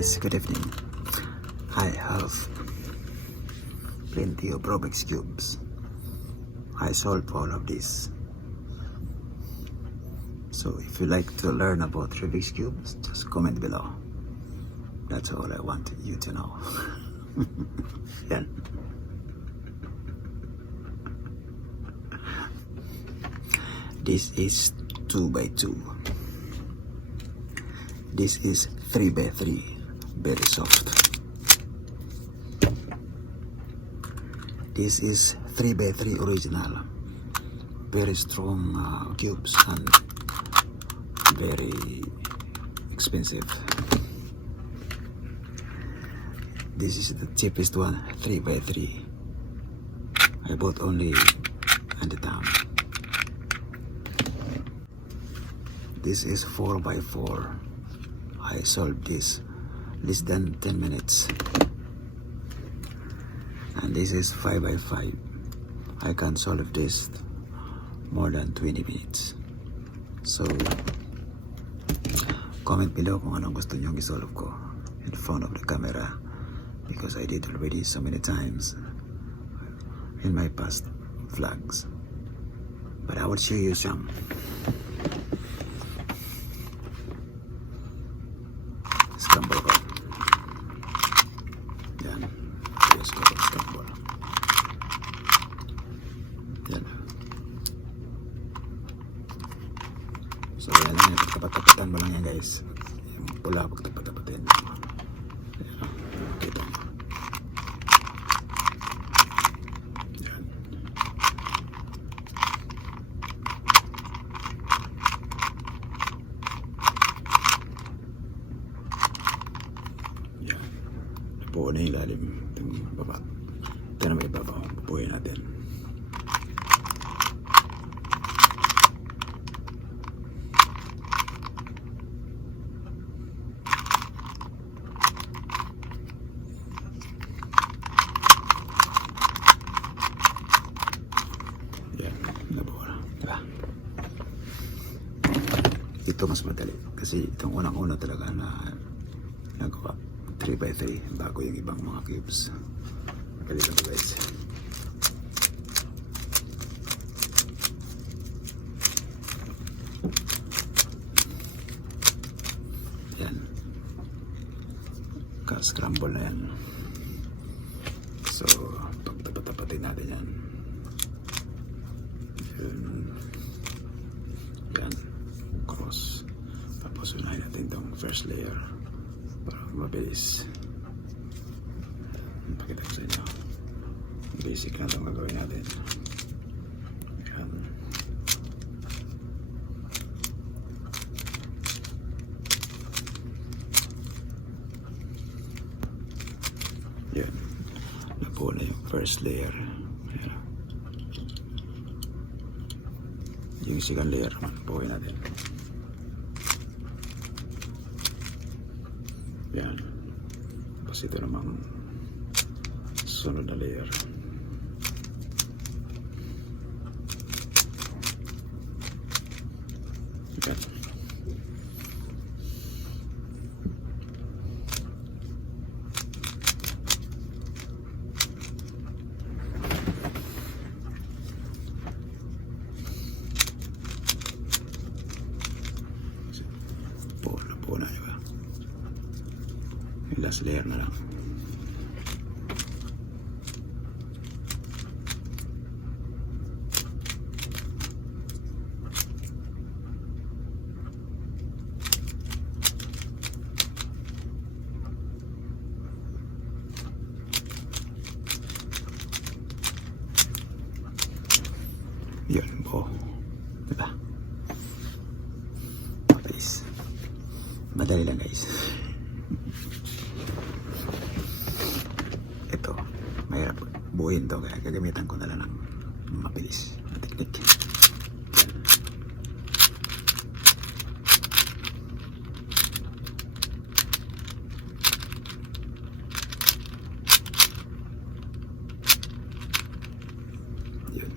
guys, good evening. I have plenty of Rubik's cubes. I solved all of this. So if you like to learn about Rubik's cubes, just comment below. That's all I want you to know. Yan. This is 2x2. This is 3x3. Very soft. This is 3x3 original. Very strong cubes and very expensive. This is the cheapest one, 3x3. I bought only at the town. This is 4x4. I solved this less than 10 minutes. And this is 5x5. I can solve this more than 20 minutes. So comment below kung anong gusto nyong isolve ko in front of the camera, because I did already so many times in my past vlogs. But I will show you some. Scramble ko. Yan. Yes ko scramble. Yan. So yan lang. Pagtapat-tapatan mo lang yan guys. Yung pula pagtapat-tapatin. Dito. Yan. Yan. Napuo na yung ilalim. Itong baba. Ito na may baba. Pupuhin natin. Ito mas madali kasi itong unang-una talaga na nagawa 3x3 bago yung ibang mga cubes. Madali lang guys. Yan, ka-scramble na yan. So pagtapat-tapatin natin yan. Yan, cross. Tapos unahin natin itong first layer para mabilis. Pakita ko sa inyo. Basic na itong gagawin natin. Yan. Yan. Nabuo na yung first layer. Yan. Yung second layer naman, buuin natin. Yan. Tapos ito namang sunod na layer. Yan. Buo na, diba? Yung last layer na lang. Yun, buo. Diba? Guys, madali lang guys. Ito, mahirap buuin to, kaya gagamitan ko na lang ng mabilis na teknik. Yun.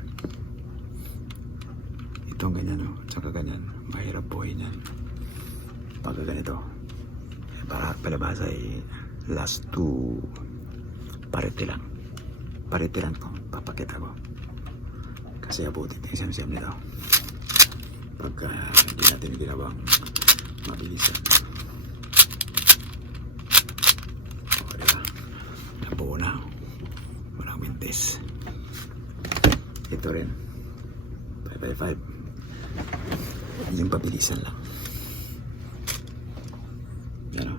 Itong ganyan, no? Tsaka ganyan, mahirap buuin yan pag ganito. Para palabas ay last 2 parete lang. Parete lang to, papakita ko. Kasi abutin tayo siyam-siyam nito. Pagka hindi natin ginawang mabilisan. O, diba? Nabuo na. Walang mintis. Ito rin. 5x5. Yung pabilisan lang. Yan o.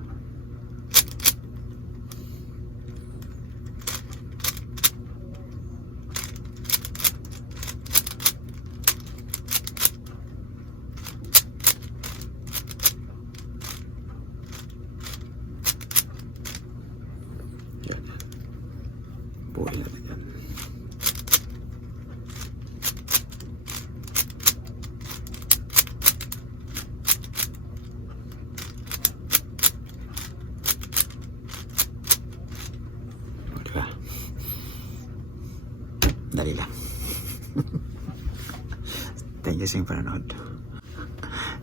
Yan. Buhay natin yan. Diba? Dali lang. Thank you sa inyong panonood.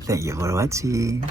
Thank you for watching.